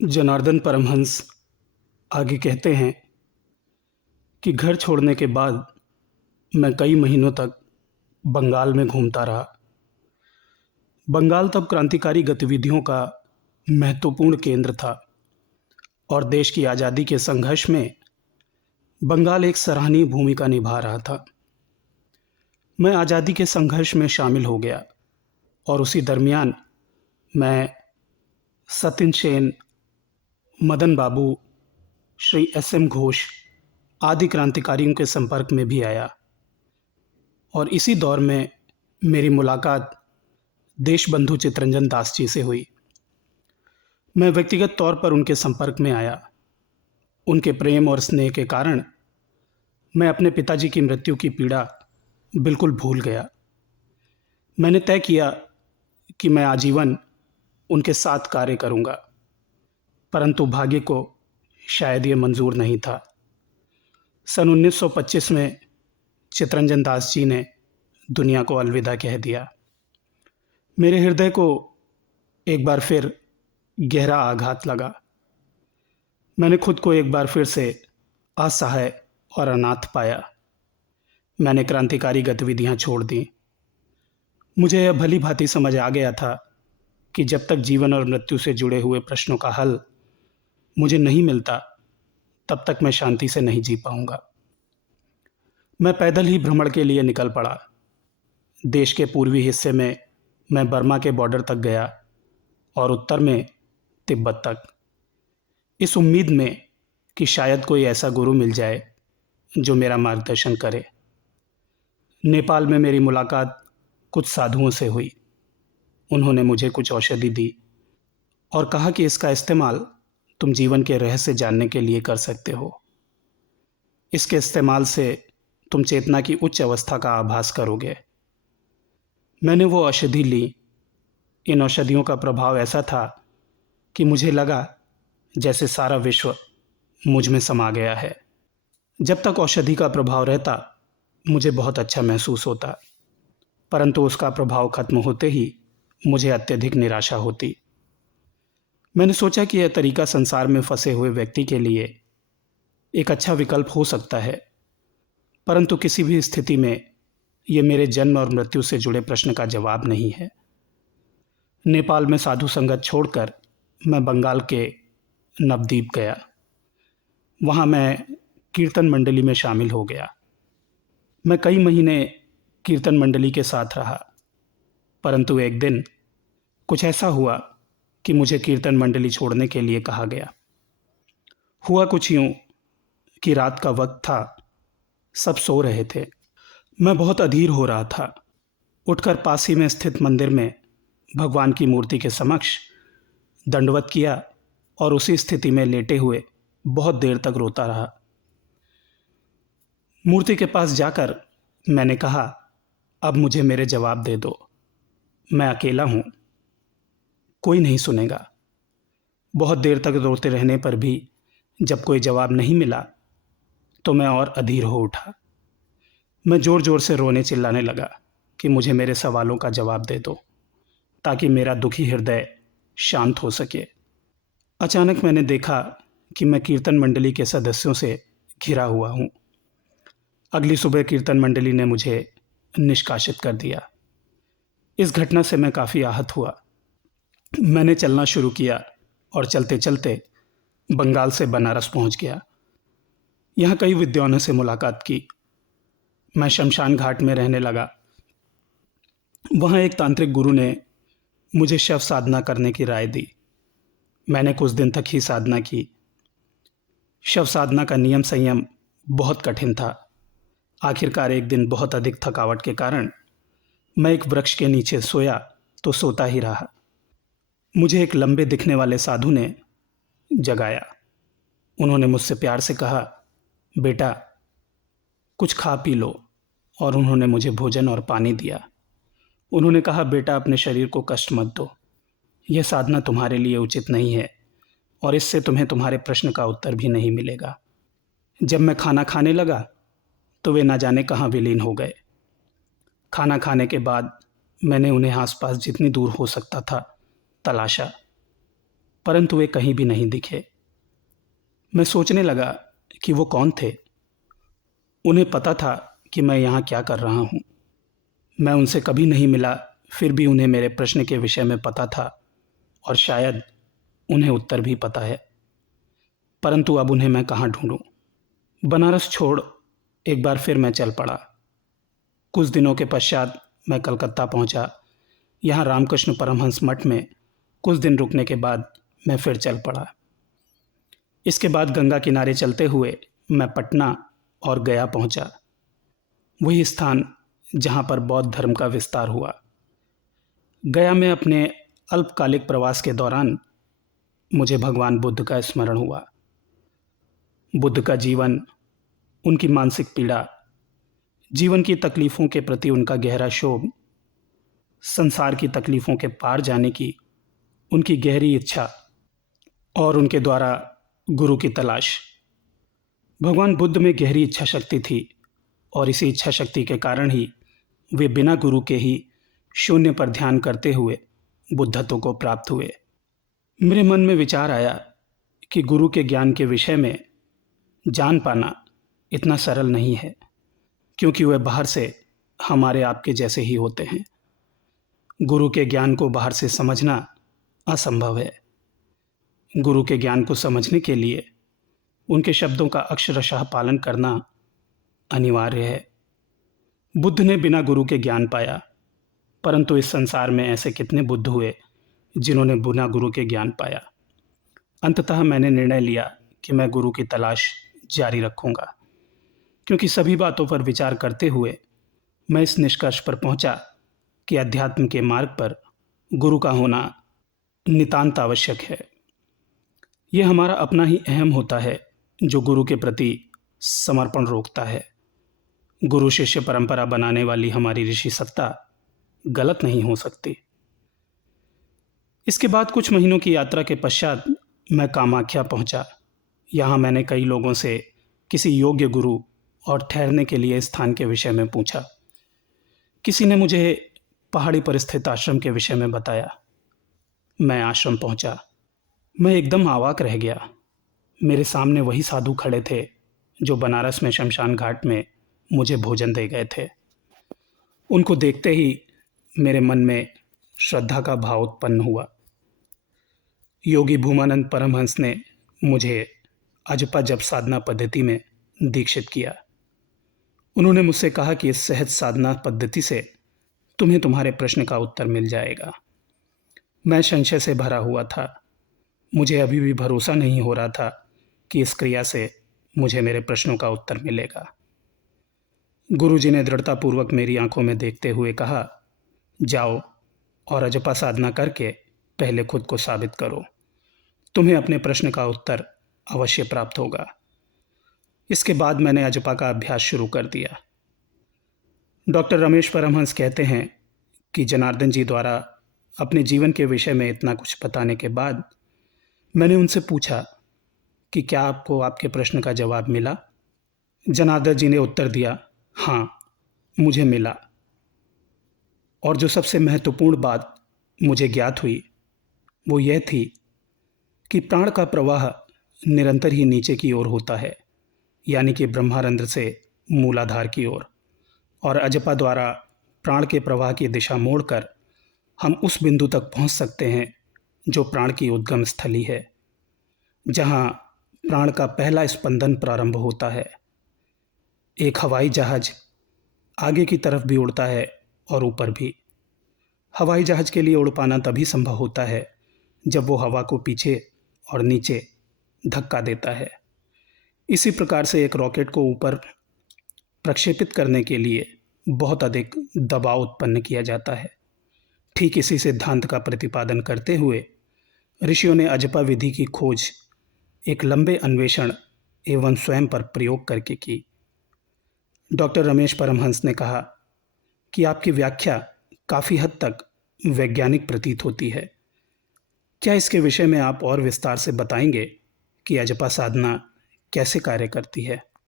जनार्दन परमहंस आगे कहते हैं कि घर छोड़ने के बाद मैं कई महीनों तक बंगाल में घूमता रहा। बंगाल तब क्रांतिकारी गतिविधियों का महत्वपूर्ण केंद्र था और देश की आज़ादी के संघर्ष में बंगाल एक सराहनीय भूमिका निभा रहा था। मैं आज़ादी के संघर्ष में शामिल हो गया और उसी दरमियान मैं सत्येंद्र सेन, मदन बाबू, श्री एस.एम. घोष आदि क्रांतिकारियों के संपर्क में भी आया और इसी दौर में मेरी मुलाकात देशबंधु चित्तरंजन दास जी से हुई। मैं व्यक्तिगत तौर पर उनके संपर्क में आया। उनके प्रेम और स्नेह के कारण मैं अपने पिताजी की मृत्यु की पीड़ा बिल्कुल भूल गया। मैंने तय किया कि मैं आजीवन उनके साथ कार्य करूंगा, परंतु भाग्य को शायद ये मंजूर नहीं था। सन 1925 में चित्तरंजन दास जी ने दुनिया को अलविदा कह दिया। मेरे हृदय को एक बार फिर गहरा आघात लगा। मैंने खुद को एक बार फिर से असहाय और अनाथ पाया। मैंने क्रांतिकारी गतिविधियां छोड़ दी। मुझे यह भली भांति समझ आ गया था कि जब तक जीवन और मृत्यु से जुड़े हुए प्रश्नों का हल मुझे नहीं मिलता, तब तक मैं शांति से नहीं जी पाऊंगा। मैं पैदल ही भ्रमण के लिए निकल पड़ा। देश के पूर्वी हिस्से में मैं बर्मा के बॉर्डर तक गया और उत्तर में तिब्बत तक, इस उम्मीद में कि शायद कोई ऐसा गुरु मिल जाए जो मेरा मार्गदर्शन करे। नेपाल में मेरी मुलाकात कुछ साधुओं से हुई। उन्होंने मुझे कुछ औषधि दी और कहा कि इसका इस्तेमाल तुम जीवन के रहस्य जानने के लिए कर सकते हो। इसके इस्तेमाल से तुम चेतना की उच्च अवस्था का आभास करोगे। मैंने वो औषधि ली। इन औषधियों का प्रभाव ऐसा था कि मुझे लगा जैसे सारा विश्व मुझ में समा गया है। जब तक औषधि का प्रभाव रहता, मुझे बहुत अच्छा महसूस होता, परंतु उसका प्रभाव खत्म होते ही मुझे अत्यधिक निराशा होती। मैंने सोचा कि यह तरीका संसार में फंसे हुए व्यक्ति के लिए एक अच्छा विकल्प हो सकता है, परंतु किसी भी स्थिति में यह मेरे जन्म और मृत्यु से जुड़े प्रश्न का जवाब नहीं है। नेपाल में साधु संगत छोड़कर मैं बंगाल के नवद्वीप गया। वहाँ मैं कीर्तन मंडली में शामिल हो गया। मैं कई महीने कीर्तन मंडली के साथ रहा, परंतु एक दिन कुछ ऐसा हुआ कि मुझे कीर्तन मंडली छोड़ने के लिए कहा गया। हुआ कुछ यूं कि रात का वक्त था, सब सो रहे थे। मैं बहुत अधीर हो रहा था। उठकर पास ही में स्थित मंदिर में भगवान की मूर्ति के समक्ष दंडवत किया और उसी स्थिति में लेटे हुए बहुत देर तक रोता रहा। मूर्ति के पास जाकर मैंने कहा, अब मुझे मेरे जवाब दे दो। मैं अकेला हूँ, कोई नहीं सुनेगा। बहुत देर तक रोते रहने पर भी जब कोई जवाब नहीं मिला तो मैं और अधीर हो उठा। मैं ज़ोर ज़ोर से रोने चिल्लाने लगा कि मुझे मेरे सवालों का जवाब दे दो, ताकि मेरा दुखी हृदय शांत हो सके। अचानक मैंने देखा कि मैं कीर्तन मंडली के सदस्यों से घिरा हुआ हूँ। अगली सुबह कीर्तन मंडली ने मुझे निष्कासित कर दिया। इस घटना से मैं काफ़ी आहत हुआ। मैंने चलना शुरू किया और चलते चलते बंगाल से बनारस पहुंच गया। यहाँ कई विद्वानों से मुलाकात की। मैं शमशान घाट में रहने लगा। वहाँ एक तांत्रिक गुरु ने मुझे शव साधना करने की राय दी। मैंने कुछ दिन तक ही साधना की। शव साधना का नियम संयम बहुत कठिन था। आखिरकार एक दिन बहुत अधिक थकावट के कारण मैं एक वृक्ष के नीचे सोया तो सोता ही रहा। मुझे एक लंबे दिखने वाले साधु ने जगाया। उन्होंने मुझसे प्यार से कहा, बेटा कुछ खा पी लो, और उन्होंने मुझे भोजन और पानी दिया। उन्होंने कहा, बेटा अपने शरीर को कष्ट मत दो, यह साधना तुम्हारे लिए उचित नहीं है और इससे तुम्हें तुम्हारे प्रश्न का उत्तर भी नहीं मिलेगा। जब मैं खाना खाने लगा तो वे ना जाने कहाँ विलीन हो गए। खाना खाने के बाद मैंने उन्हें आसपास जितनी दूर हो सकता था तलाशा, परंतु वे कहीं भी नहीं दिखे। मैं सोचने लगा कि वो कौन थे। उन्हें पता था कि मैं यहाँ क्या कर रहा हूँ। मैं उनसे कभी नहीं मिला, फिर भी उन्हें मेरे प्रश्न के विषय में पता था और शायद उन्हें उत्तर भी पता है। परंतु अब उन्हें मैं कहाँ ढूंढूं? बनारस छोड़ एक बार फिर मैं चल पड़ा। कुछ दिनों के पश्चात मैं कलकत्ता पहुंचा। यहाँ रामकृष्ण परमहंस मठ में कुछ दिन रुकने के बाद मैं फिर चल पड़ा। इसके बाद गंगा किनारे चलते हुए मैं पटना और गया पहुंचा, वही स्थान जहां पर बौद्ध धर्म का विस्तार हुआ। गया में अपने अल्पकालिक प्रवास के दौरान मुझे भगवान बुद्ध का स्मरण हुआ। बुद्ध का जीवन, उनकी मानसिक पीड़ा, जीवन की तकलीफ़ों के प्रति उनका गहरा शोभ, संसार की तकलीफ़ों के पार जाने की उनकी गहरी इच्छा और उनके द्वारा गुरु की तलाश। भगवान बुद्ध में गहरी इच्छा शक्ति थी और इसी इच्छा शक्ति के कारण ही वे बिना गुरु के ही शून्य पर ध्यान करते हुए बुद्धत्व को प्राप्त हुए। मेरे मन में विचार आया कि गुरु के ज्ञान के विषय में जान पाना इतना सरल नहीं है, क्योंकि वह बाहर से हमारे आपके जैसे ही होते हैं। गुरु के ज्ञान को बाहर से समझना असंभव है। गुरु के ज्ञान को समझने के लिए उनके शब्दों का अक्षरशः पालन करना अनिवार्य है। बुद्ध ने बिना गुरु के ज्ञान पाया, परंतु इस संसार में ऐसे कितने बुद्ध हुए जिन्होंने बिना गुरु के ज्ञान पाया। अंततः मैंने निर्णय लिया कि मैं गुरु की तलाश जारी रखूंगा, क्योंकि सभी बातों पर विचार करते हुए मैं इस निष्कर्ष पर पहुंचा कि अध्यात्म के मार्ग पर गुरु का होना नितांत आवश्यक है। यह हमारा अपना ही अहम होता है जो गुरु के प्रति समर्पण रोकता है। गुरु शिष्य परंपरा बनाने वाली हमारी ऋषि सत्ता गलत नहीं हो सकती। इसके बाद कुछ महीनों की यात्रा के पश्चात मैं कामाख्या पहुंचा। यहाँ मैंने कई लोगों से किसी योग्य गुरु और ठहरने के लिए स्थान के विषय में पूछा। किसी ने मुझे पहाड़ी पर स्थित आश्रम के विषय में बताया। मैं आश्रम पहुंचा। मैं एकदम अवाक रह गया। मेरे सामने वही साधु खड़े थे जो बनारस में शमशान घाट में मुझे भोजन दे गए थे। उनको देखते ही मेरे मन में श्रद्धा का भाव उत्पन्न हुआ। योगी भूमानंद परमहंस ने मुझे अजपा जप साधना पद्धति में दीक्षित किया। उन्होंने मुझसे कहा कि इस सहज साधना पद्धति से तुम्हें तुम्हारे प्रश्न का उत्तर मिल जाएगा। मैं संशय से भरा हुआ था। मुझे अभी भी भरोसा नहीं हो रहा था कि इस क्रिया से मुझे मेरे प्रश्नों का उत्तर मिलेगा। गुरुजी ने दृढ़तापूर्वक मेरी आंखों में देखते हुए कहा, जाओ और अजपा साधना करके पहले खुद को साबित करो। तुम्हें अपने प्रश्न का उत्तर अवश्य प्राप्त होगा। इसके बाद मैंने अजपा का अभ्यास शुरू कर दिया। डॉक्टर रमेश परमहंस कहते हैं कि जनार्दन जी द्वारा अपने जीवन के विषय में इतना कुछ बताने के बाद मैंने उनसे पूछा कि क्या आपको आपके प्रश्न का जवाब मिला? जनार्दन जी ने उत्तर दिया, हाँ, मुझे मिला। और जो सबसे महत्वपूर्ण बात मुझे ज्ञात हुई वो यह थी कि प्राण का प्रवाह निरंतर ही नीचे की ओर होता है, यानी कि ब्रह्मारंध्र से मूलाधार की ओर, और अजपा द्वारा प्राण के प्रवाह की दिशा मोड़कर हम उस बिंदु तक पहुंच सकते हैं जो प्राण की उद्गम स्थली है, जहां प्राण का पहला स्पंदन प्रारंभ होता है। एक हवाई जहाज आगे की तरफ भी उड़ता है और ऊपर भी। हवाई जहाज के लिए उड़ पाना तभी संभव होता है जब वो हवा को पीछे और नीचे धक्का देता है। इसी प्रकार से एक रॉकेट को ऊपर प्रक्षेपित करने के लिए बहुत अधिक दबाव उत्पन्न किया जाता है। ठीक इसी सिद्धांत का प्रतिपादन करते हुए ऋषियों ने अजपा विधि की खोज एक लंबे अन्वेषण एवं स्वयं पर प्रयोग करके की। डॉक्टर रमेश परमहंस ने कहा कि आपकी व्याख्या काफ़ी हद तक वैज्ञानिक प्रतीत होती है। क्या इसके विषय में आप और विस्तार से बताएंगे कि अजपा साधना कैसे कार्य करती है?